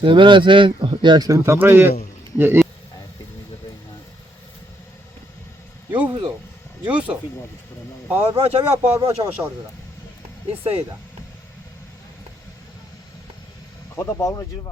Semana sen ya sen tabraya ya Yusuf Yusuf power branch abi power branch aşağı dura inside Kada bağına girme.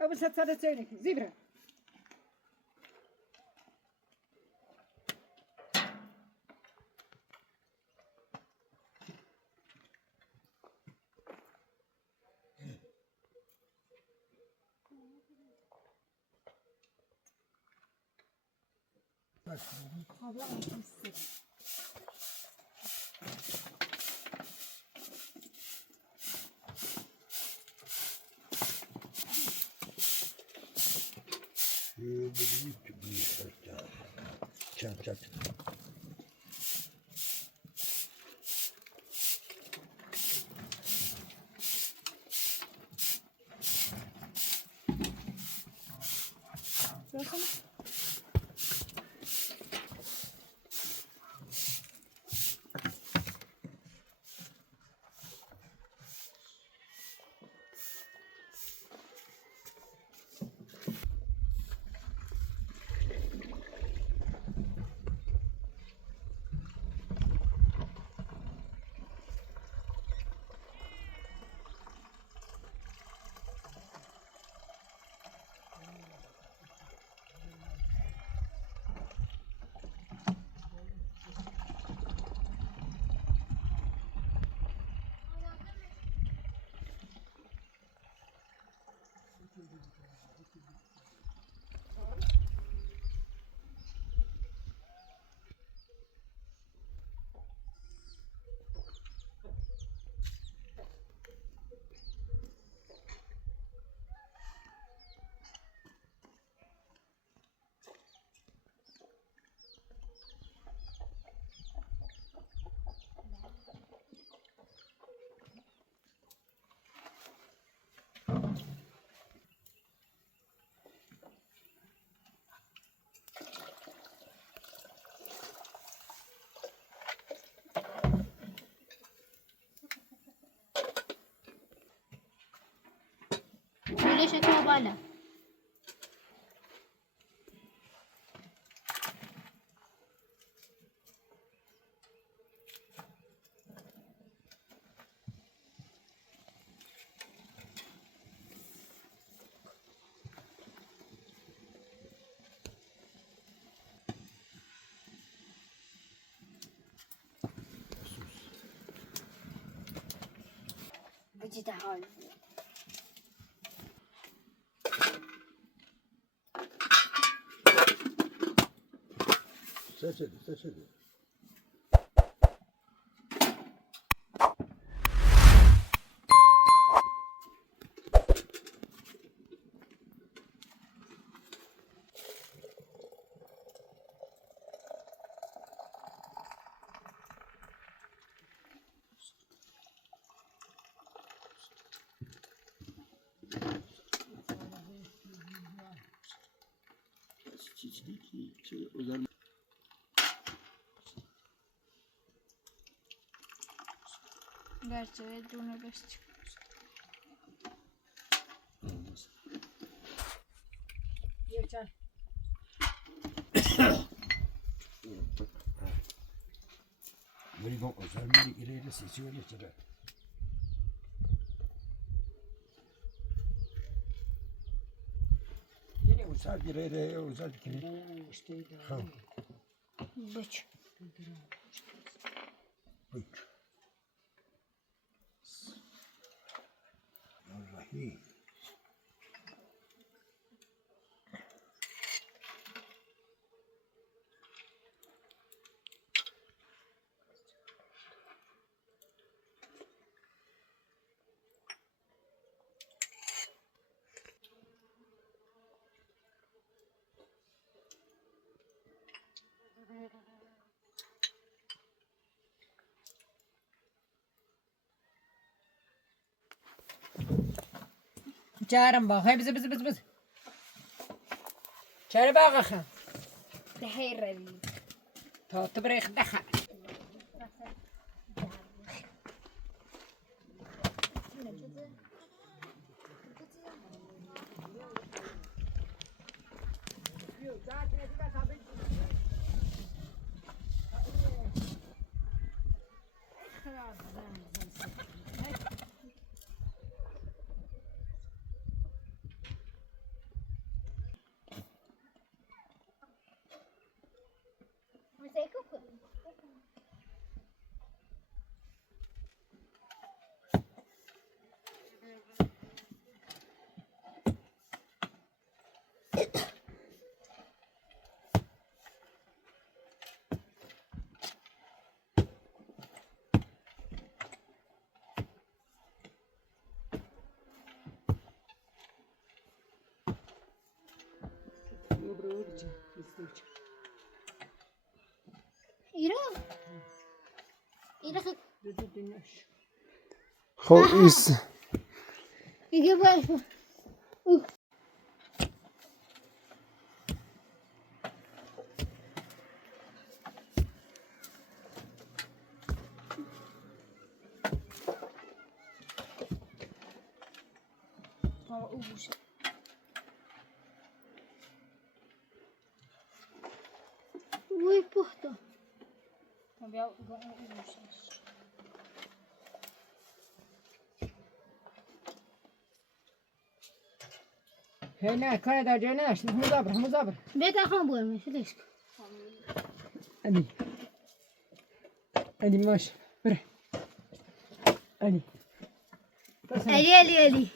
Abi sen sana söyle ki zibra. ليش انت موبايلك؟ بدي تعال seçedi. Gerçi duruna beş çık. Geçer. Böyle bak özelliği ileri seçiyor mesela. Yine özel bir yere özel bir kere. Bıç. Buyur. Vallahi. Çağırın bak. Hep biz. Çağır bak akı. Tehir revi. Tatlı bırak daha. İro. İro. خب ایست دیگه باش. Uy, puto. Cambiar o هنا كان دا جناش مزابر بيت أخوان بوي مش ليش. أدي ماشي بره أدي ألي.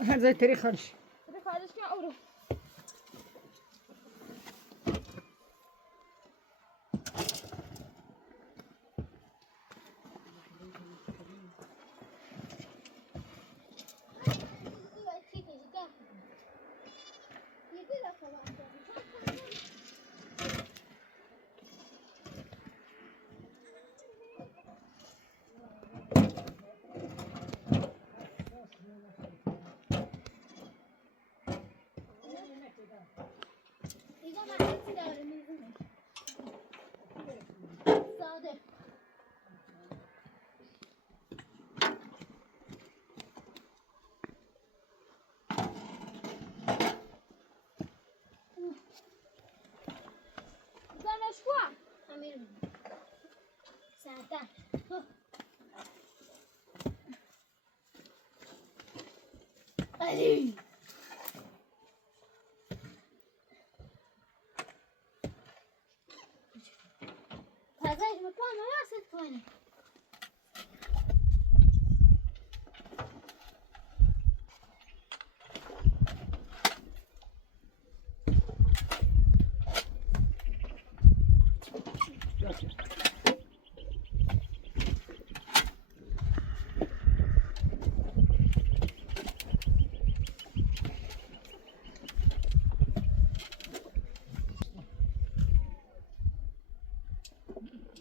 هذا تاريخ خالص Ali. Pazar mı puan var set puanı.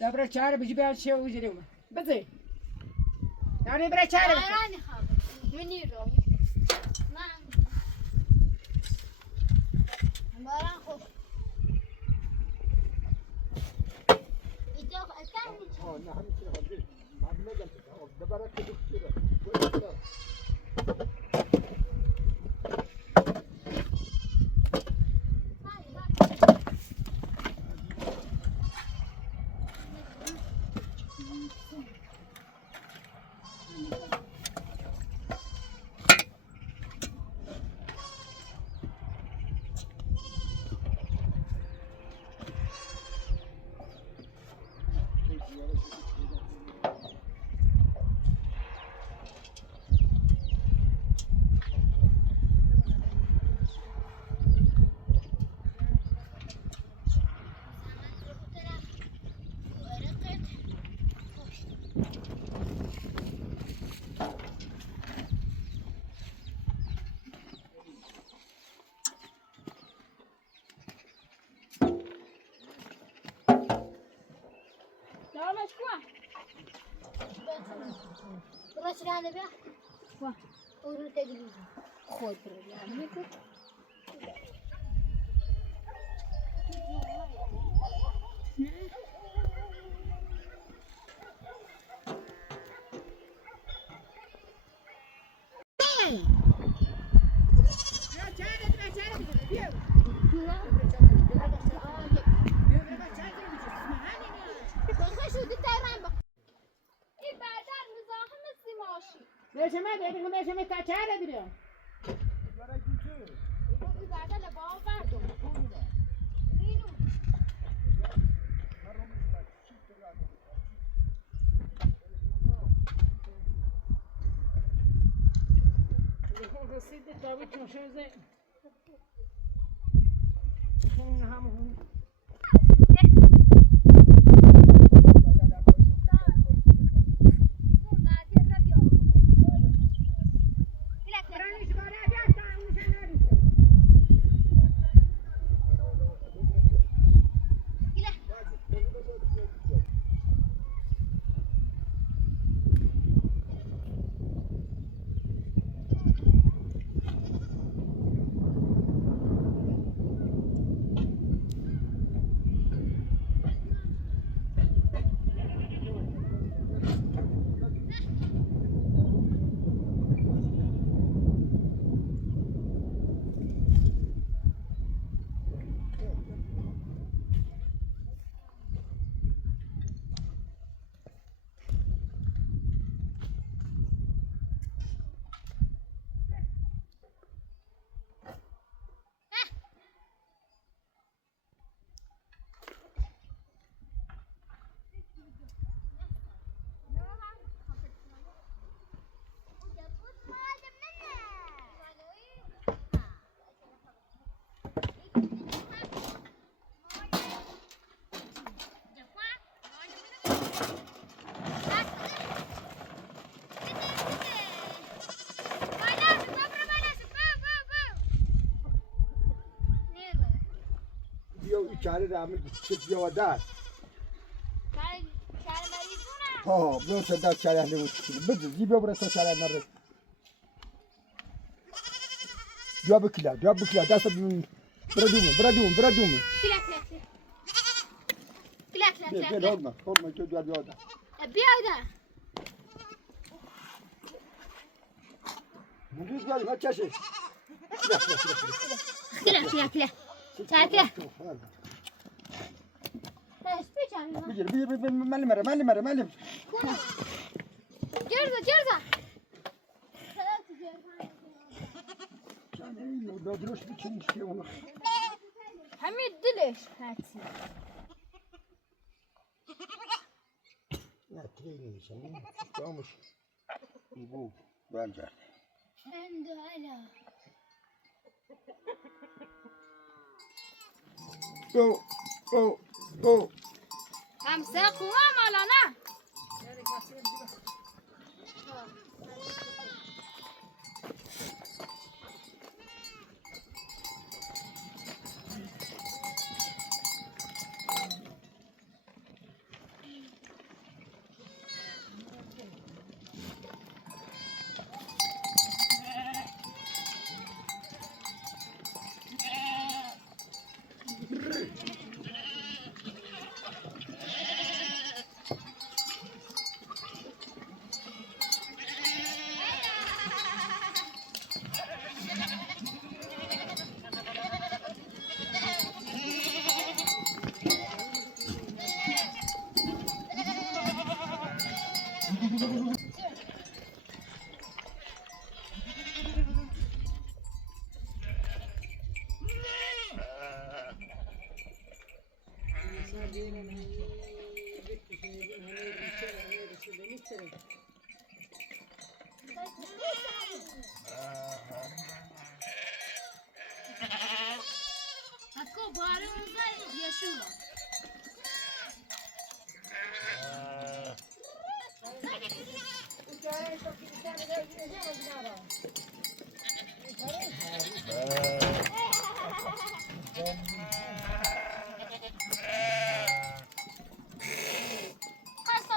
دبر چهار بجی بیاد چه وجودی اومد بده یعنی برای چهار بده بارانی خواب منی رو من باران خوب اینجا اصلا آه نه همین چیزا خاطر معلومه جلسه دبرت که دکتر دارمش کن برش رانده بیا وا اورو تگلیزی خود برو میکن Deixa mais, deixa mais tachada, Adriano. چهره رامل چیز بیادر ها بیان صدا چهره نمود بده زیبا برای تا چهره نبرد بیا بکلا دست بیم برا دومه بیا هرمه تو دور بیاده مدوز بیادی ما چشه کلا چاکه بگیر مالی جرزا دادروش بچینش که اونو همین دلش حتی نه تریلی میشه نه دامش بو بنجر الحمدلله او همسه خواه مالا نه Hakkı bağrımızda yaşıyor. Kaç.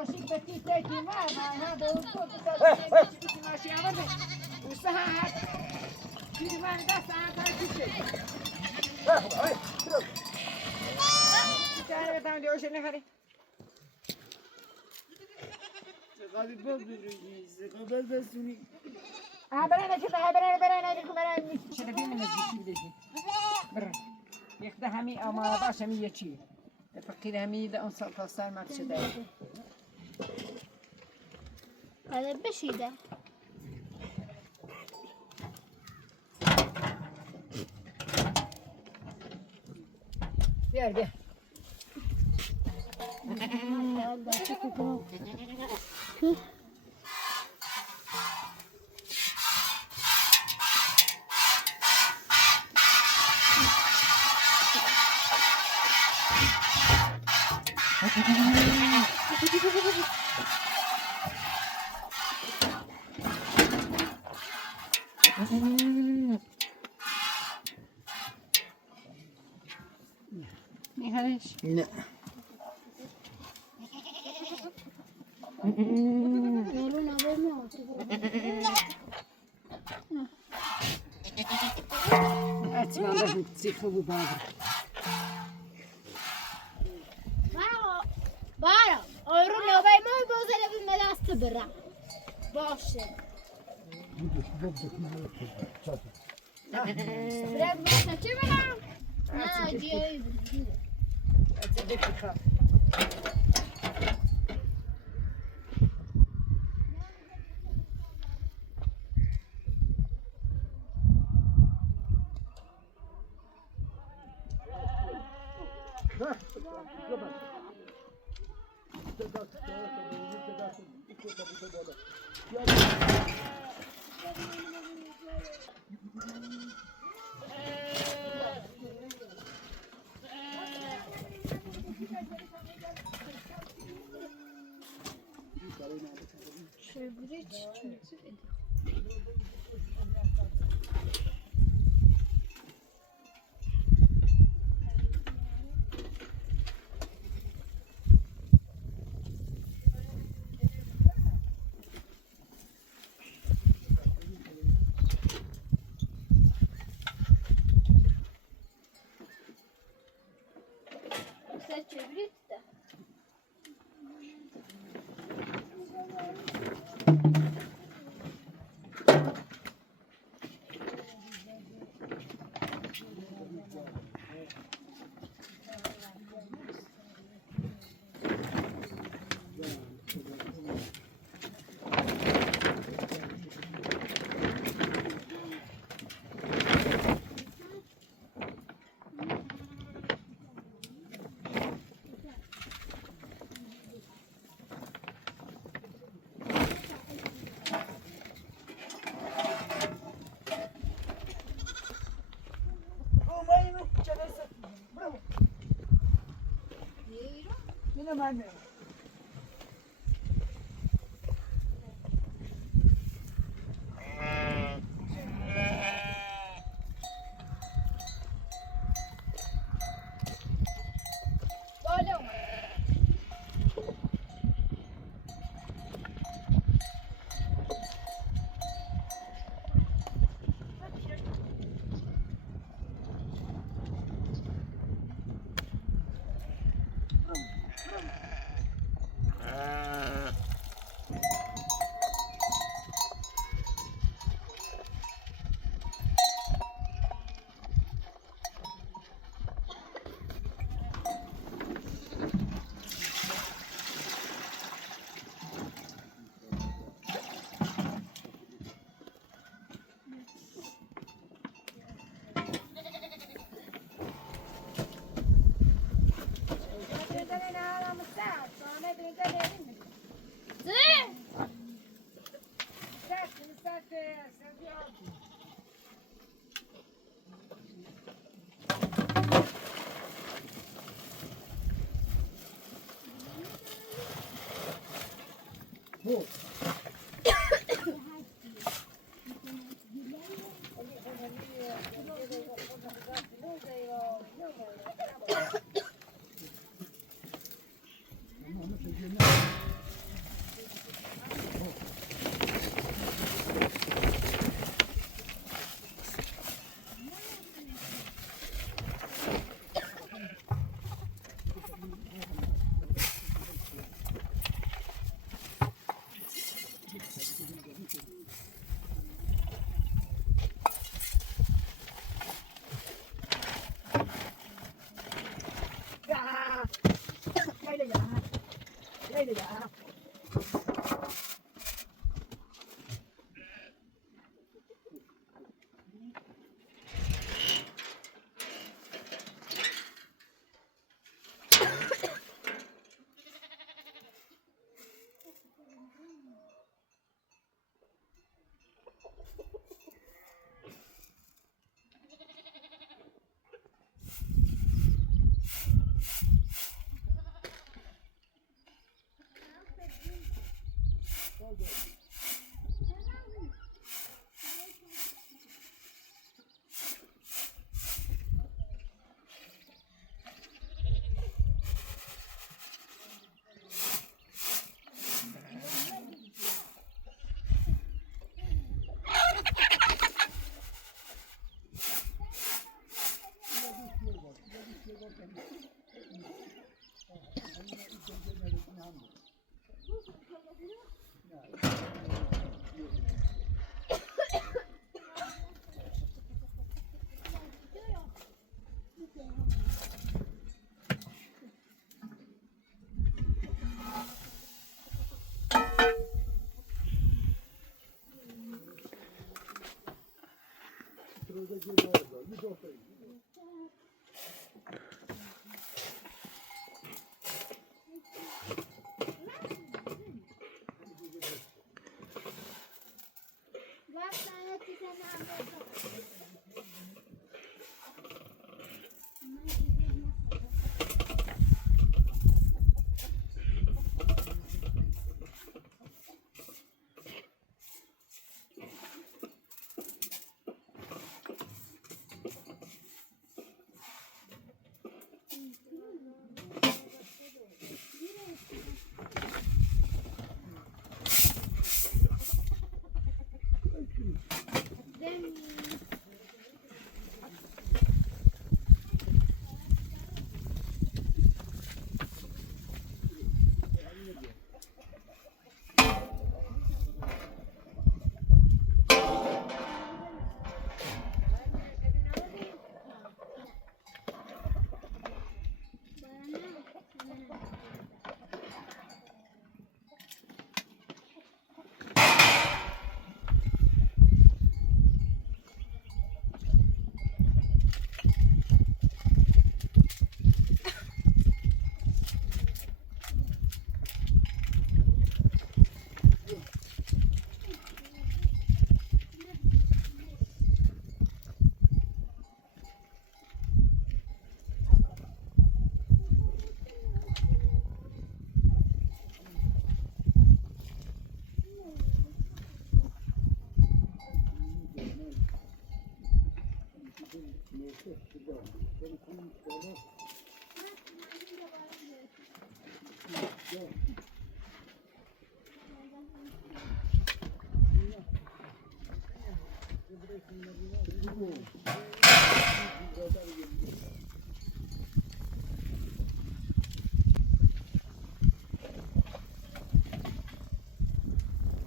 ماشي بتيتي ما هذا وصوت بتاعتي ماشي عمري وساعات في ما ده ساعات هاي شيء تعال بتاع جوش نهاري برا شنو بينا نجيب ليه برا يخدها همي أما باش همي يشيل فكر همي ده أنصل فصار ما تشدها هذا بشي ده. gel. معلش. Yine. ميلونا بالموت. Açma bakın sıkı bu bağır. بارا أورو لو باي ما يبوزل بالمدرسة برا باشه برا باشه چه برا نه جیایی برا çevirip de. Yine ben de.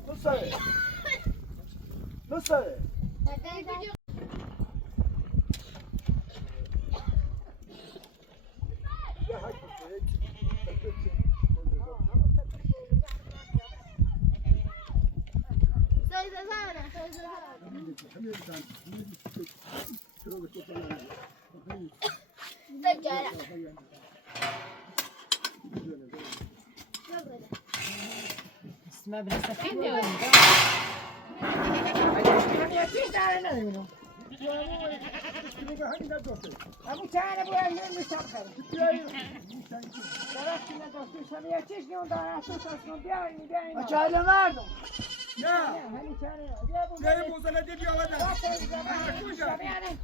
Nasıl? Nasıl? اسمها بنستفيد يا ولد هم يعطيش على نظمه ابو تعال ابو عمرو مستقبل درست نداشتش هم يعطيش نون دار اساس اصلا بیاین بیاین Çayla merdum. نه همین چاره بیا ابو Nereye bozana dedi ya adam. باشه زمان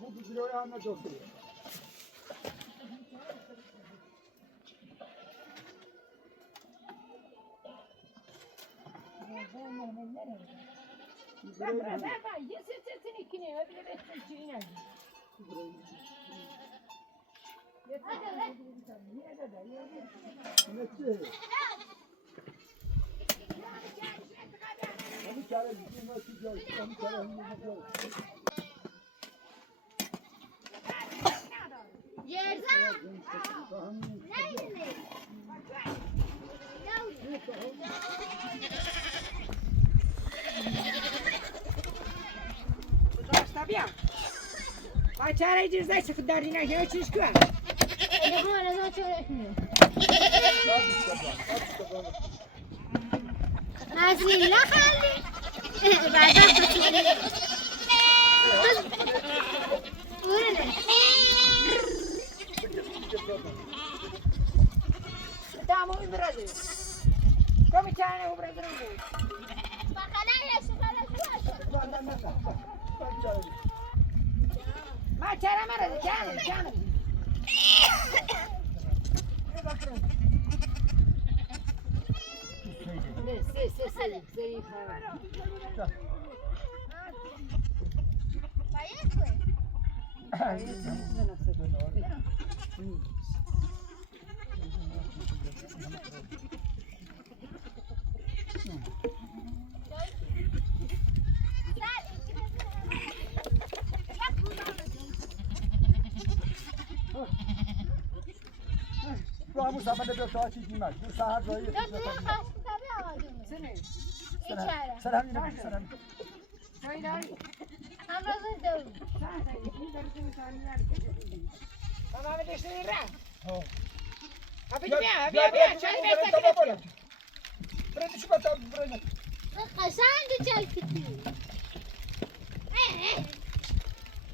Bu kiloyu anla doktor. Yerzan. Neydi? ما چاره جزده چه داری نگه چیش کن؟ Ne bu arada çok etmiyor. Nazlı خالی. بعدا Tamam İbrahim. Kom bir tane İbrahim. Bakala ya şu kadar şu. Ma çare mara canım. Bu amur sabahda bir saat çekilmez. Bu saat böyle. Ya dünya kaçtı tabii ağacımız. İçeri. Selam yine selam. Amrazın dövün. Tamam bir işte yürü. Tamam. Abi bir çay ver. Buraya düşüp atalım buraya. Kaşandı çay gitti.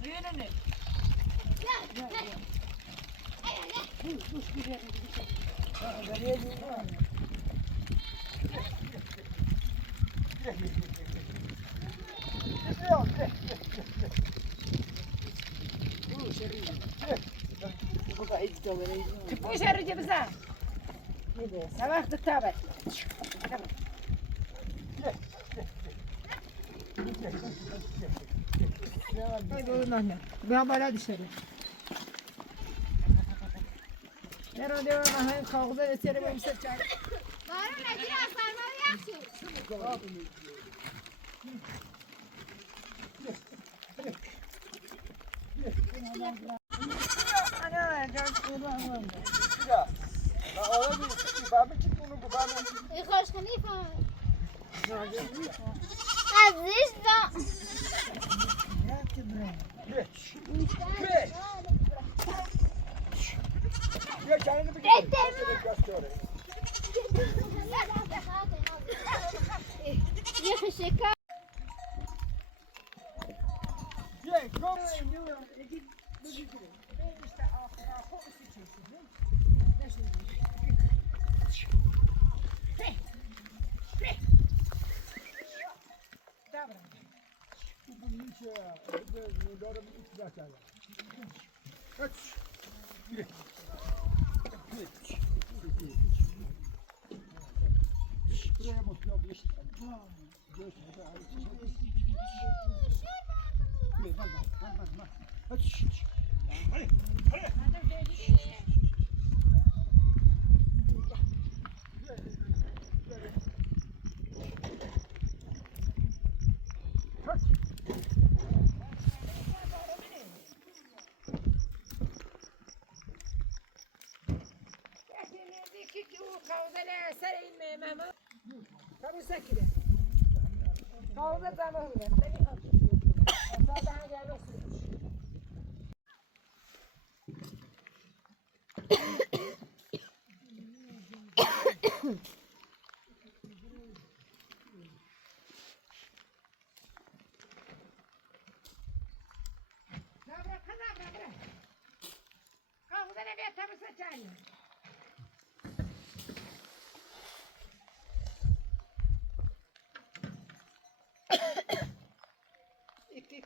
Yürü ne? Tipu şerri bize. Ne vakti tabi. Ben bana dışarı. Herhalde ben kavga eserim emsel çay. Barın ne biraz sarmalı yapsın. يخرج خليفة عزيز بقى يا شكا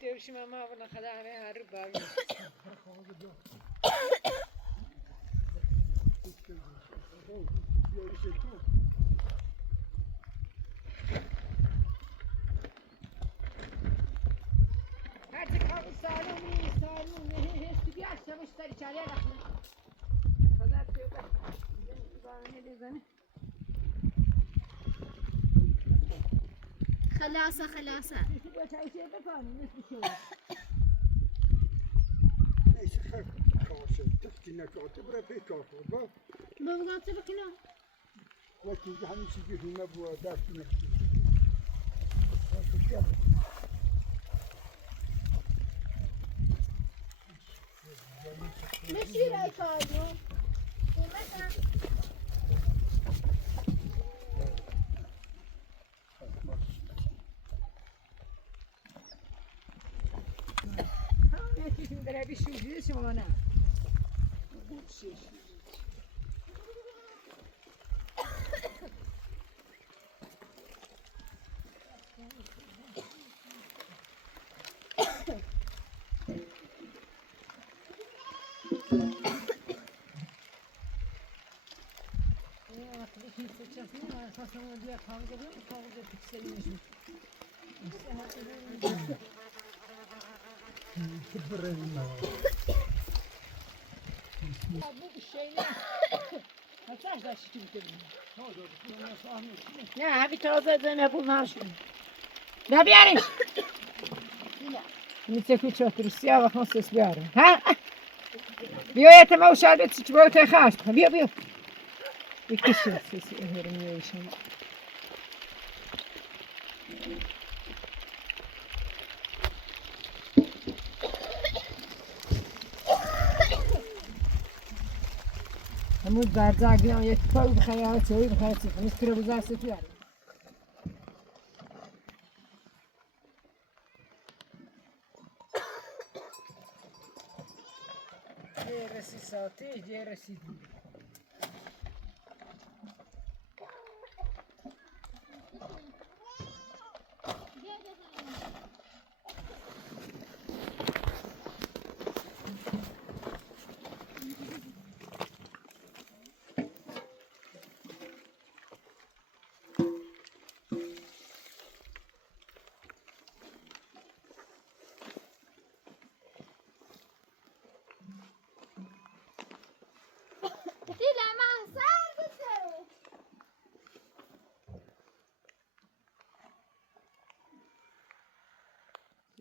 ترشم ما ولا خدامه هربا هرچی کار سالونی هستی بیا سمش تری چاله رفتن خدا توبه زنی بزنه خلاصة خلاصة بیا چای چه بکنی نصف شو نيش خير كاشة تحكي نكاتب ربي كافر با بابا قاطع بكنا وقتی که همین چیزی که نبود دست نمی‌کنه. نشير أي كارو یکیشون داره بیشوری شما نه نه همین تازه زنه بود نشون نه بیارش میشه که چطور سیاه و خانسس بیاره ها بیایت ما و شربت چی باید خواهش بیا بیا یکیشه سیسی هرمیشون همون برزاگی هم یک پاو بخیال چوی بخیال چی کنید که رو بزار سفیاره یه رسی ساته یه رسی دید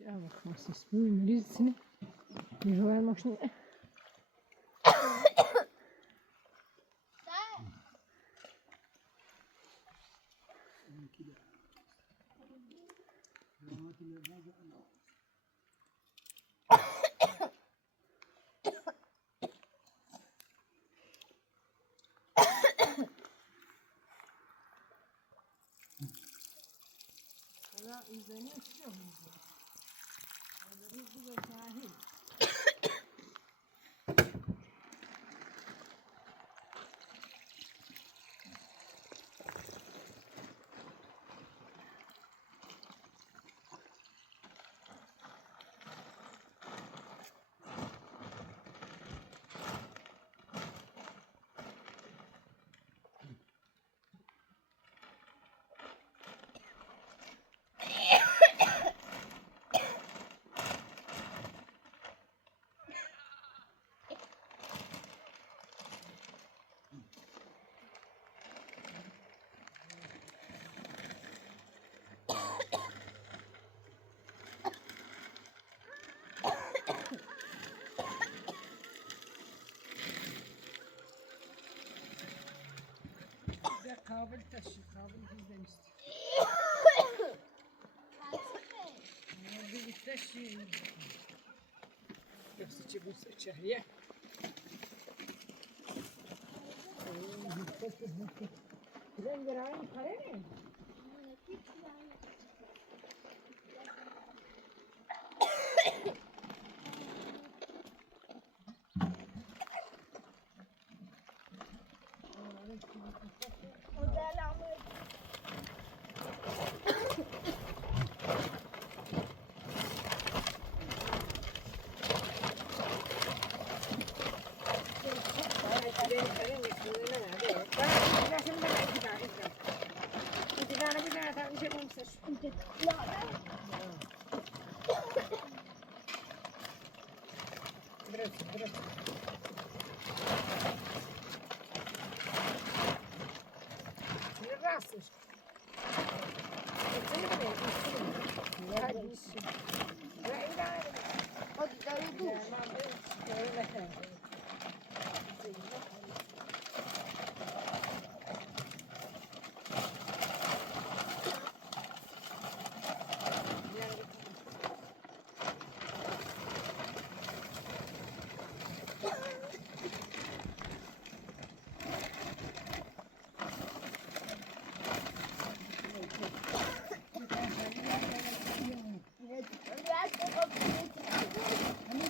Ja, maar gewoon ze spoelen, die zitten niet gewoon maar snel. Ja, ik ben niet zo. قابل تشي قابل جدا مستي قابل تشي بس تشي بس تشهيه رنگرانی پره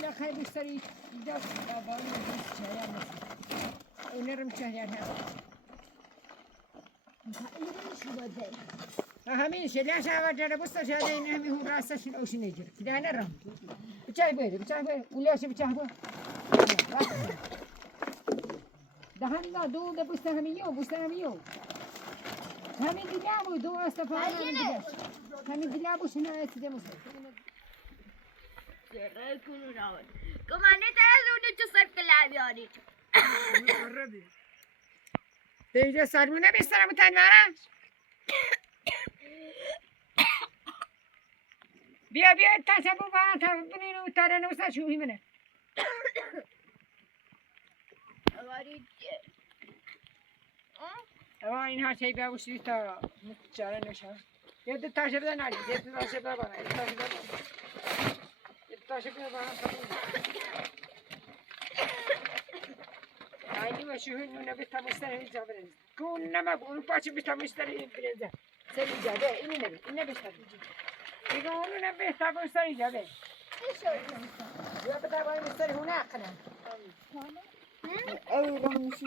نه خیلی سری دست بابایی دوست چهار مثل اونرم چهار همین شلیاش آور جره بسته شده این همین هم راستش نوشی نجور که دانه رم بچه بره اولیاش بچه بره دهانی نه دو ده بسته همین یو همین دیگه بود دو استفاده همین دیگه بود شنو اسیده مسته Comandante era uno che serve l'avione. دیگه سرمونه بیسترم تنوارش بیا تصبو با تا بنینو تاره نوستا شوهی منه اما این ها چه بیاوشی تا چاره نشه یه دو تاشه بده ناری یه دو تاشه بده بانه aynı ve şu hününe bir tamışları hiç haber edin. Kunnama bunu paçı bir tamışları bilirler. Sevince de inine bir tamışları. Bir onunla bir tamışları yabe. Ya bir tamışları hune akına. Öyle olmuş.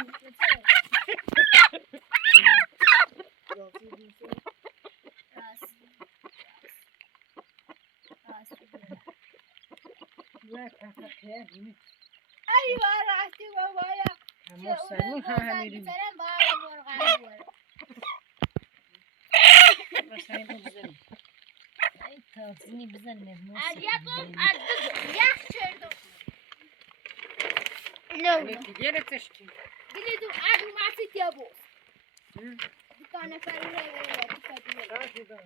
أيوة رحتي وياك. Mostarın hamiri. Selam bağırıyor morgan. Mostarın bu güzel. Ay tavsini güzel ne? Yapım adı yak çördüm. No. Yere taştı. Diledim adı masit ya bu. Bir tane ferine verelim.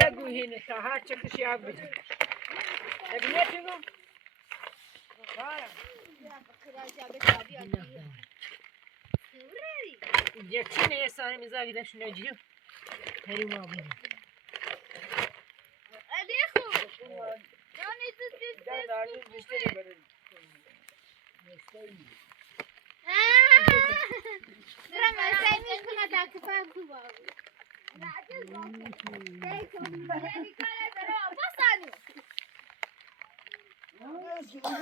Ne bu yine sahar çıkış yapıyor. Ne biliyorsun? Var. Geçti ne sahnemize gidelim şunu acıyor. Herim abi. Hadi ku. Yani siz. Darlı müşteri verin. Drama sen mi kuna takıpan ku abi.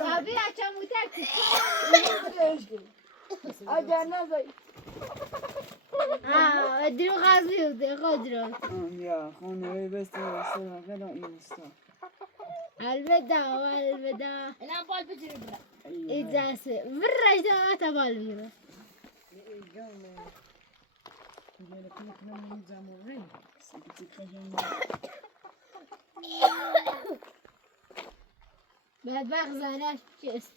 Abi açam utak. Acar nazay. درو غازی قدرت یا خونه بسته فدا اینستا الوداع الان بال بجري برا اجازه برا اجازه بال بجري بعد بغزاناش بجست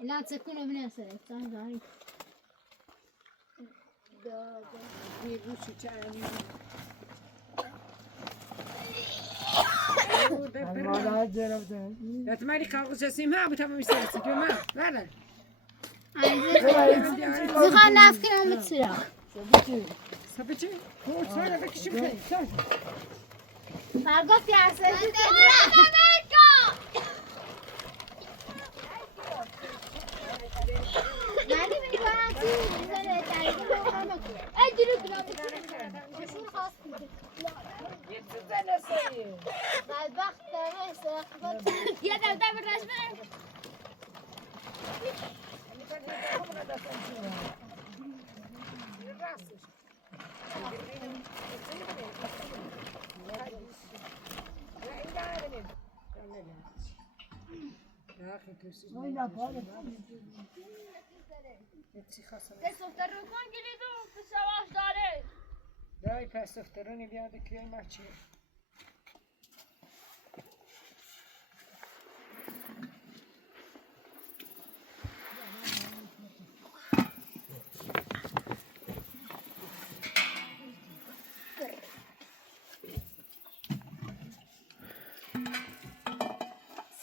لا تكونوا من السنة تاني لا تمالي كاغوز سيما بتمام يسترسي كما لا زخان نافكنا متسرع سبتي هو صار بك شبكه فرقت يا سيدي يعني من Ay dürü bırak. Şunu has. Gitti de ne sayıyor? Bak da mesela. Ya da bir resmi. Tesoftarın geliyordu. Savaş dare. Dai pesoftaroni biade che maci.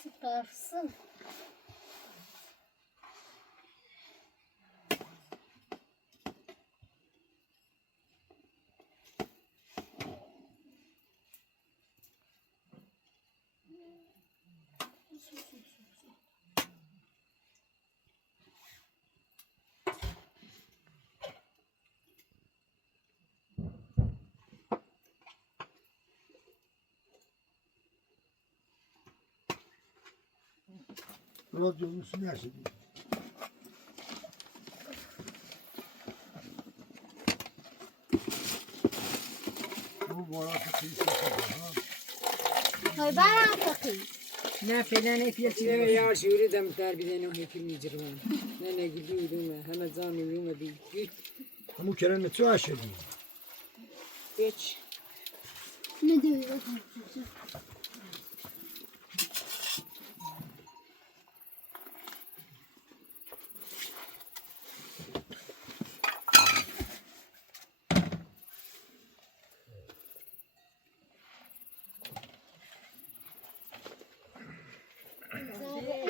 Süpersin. Radyonun üstüne yaşadı. Bu boratı kıyısı ha. Hay ben takayım. Ne falan hep yetiyor ya şöyle de terbiyeden o hep micran. Ne gidiyordum hemen zanlıyorum bir git Ama Kerem ne yaşadı? geç. Ne diyor?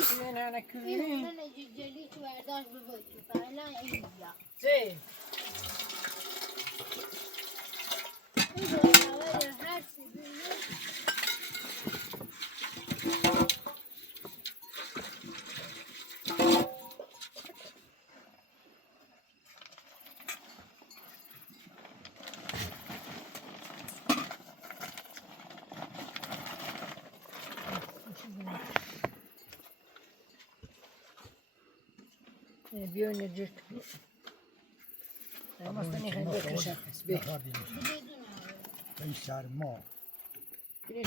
Sen ana külü. İnanın eceli hiç verdaş bir boyutu. Falan iyi ya. Şey. Her şey böyle. Bir öne dört. Ama sen ne kadar kışak. Ben sarma. Bir